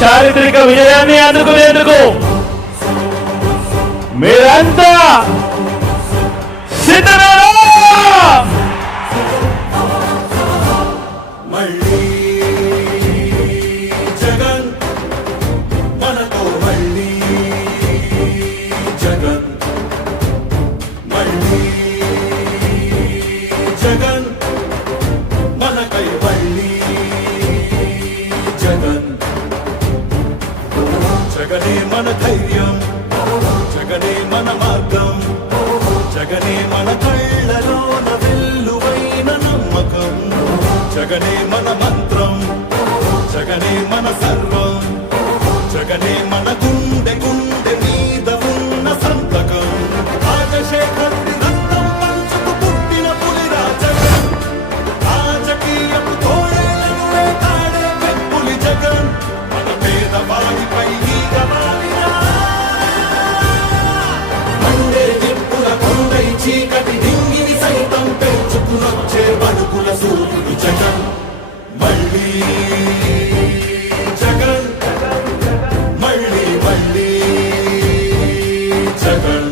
చారిత్రక విజయాన్ని అందుకునేందుకు మీరంతా సిద్ధమేనా? మళ్ళీ జగన్ మనతో, మళ్ళీ జగన్, మళ్ళీ జగన్ మనకై, మళ్ళీ జగన్. జగనే మన ధైర్యం, జగనే మన మార్గం, జగనే మన కళ్ళలోన వెల్లువైన నమ్మకం, జగనే మన మంత్రం, జగనే మన సర్వం, జగనే మన గుండె గుండె మీద ఉన్న సంతకం. రాజశేఖరుడి రక్తం పంచుకు పుట్టిన పులిరా జగన్, రాజకీయపు తోడేలను వేటాడే పెప్పులి జగన్, మన పేదవాడిపై ఈగవాలినా మండే నిప్పుల కొండై చీకటి డింగిని సైతం పెంచుకునొచ్చే బడుగుల సూర్యుడు జగన్. మళ్ళీ జగన్, మళ్ళీ మళ్ళీ జగన్.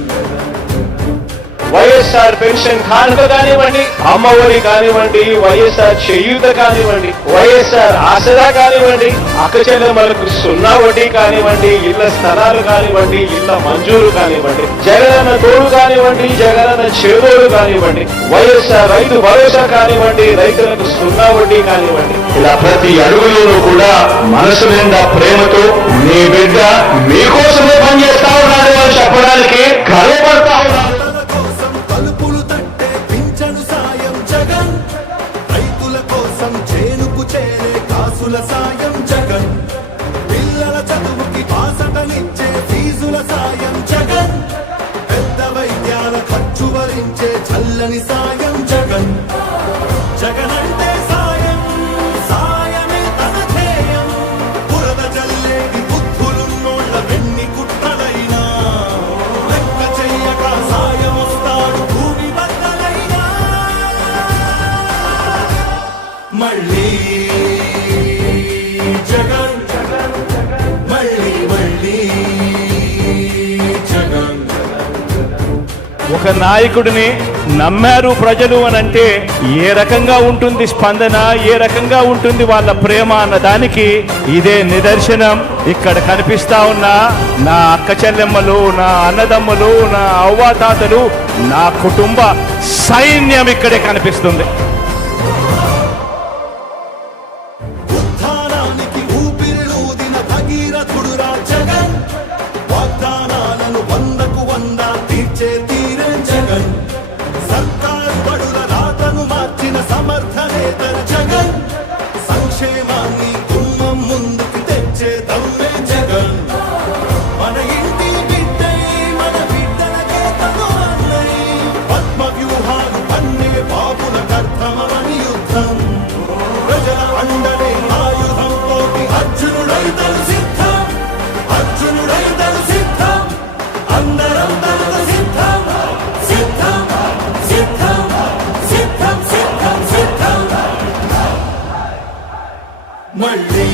వైఎస్ఆర్ పెన్షన్ కానుక కానివ్వండి, అమ్మ ఒడి కానివ్వండి, వైఎస్ఆర్ చేయూత కానివ్వండి, వైఎస్ఆర్ ఆసరా కానివ్వండి, అక్క చెల్లెమ్మలకు 0 వడ్డీ కానివ్వండి, ఇళ్ల స్థలాలు కానివ్వండి, ఇళ్ల మంజూరు కానివ్వండి, జగనన్న తోడు కానివ్వండి, జగనన్న చేదోడు కానివ్వండి, వైఎస్ఆర్ రైతు భరోసా కానివ్వండి, రైతులకు 0 వడ్డీ కానివ్వండి, ఇలా ప్రతి అడుగులోనూ కూడా మనసు నిండా ప్రేమతో మీ బిడ్డ మీకోసమే పనిచేస్తా ఉన్నాడు అని చెప్పడానికి గర్వపడతా ఉన్నాడు. తలుపులు తట్టే పింఛను సాయం జగన్, రైతుల కోసం చేనుకు చేరే కాసుల సాయం జగన్, పిల్లల చదువుకి బాసటనిచ్చే ఫీజుల సాయం జగన్, పెద్ద వైద్యాల ఖర్చు భరించే చల్లని సాయం జగన్. జగన్ అంటే సాయం, సాయమే తన ధ్యేయం, బురద జల్లేది బుద్ధులున్నోళ్ళ వెన్ని కుట్రలైనా లెక్క చెయ్యక సాయం వస్తాడు భూమి బద్దలైనా. మళ్ళీ జగన్, మళ్ళీ మళ్ళీ జగన్. ఒక నాయకుడిని నమ్మారు ప్రజలు అని అంటే ఏ రకంగా ఉంటుంది స్పందన, ఏ రకంగా ఉంటుంది వాళ్ళ ప్రేమ అన్న దానికి ఇదే నిదర్శనం. ఇక్కడ కనిపిస్తా ఉన్న నా అక్క చెల్లెమ్మలు, నా అన్నదమ్ములు, నా అవ్వాతాతలు, నా కుటుంబ సైన్యం ఇక్కడే కనిపిస్తుంది. ఉత్థానానికి ఊపిరిలూదిన భగీరథుడురా జగన్, వాగ్దానాలను 100కు 100 తీర్చే తీరే జగన్, సర్కారు బడుల రాతను మార్చిన సమర్థ నేత జగన్, సంక్షేమాన్ని గుమ్మం ముందుకు తెచ్చే దమ్మే జగన్, మన ఇంటి బిడ్డై మన బిడ్డలకే తను అన్నై, పద్మ వ్యూహాలు పన్నే బాబుల కర్తమని యుద్ధం, ప్రజల అండనే ఆయుధంతో అర్జునుడైతను సిద్ధం, అర్జునుడైతను సిద్ధం, అందరం తనకు సిద్ధం, సిద్ధం సిద్ధం సిద్ధం సిద్ధం సిద్ధం. మళ్ళీ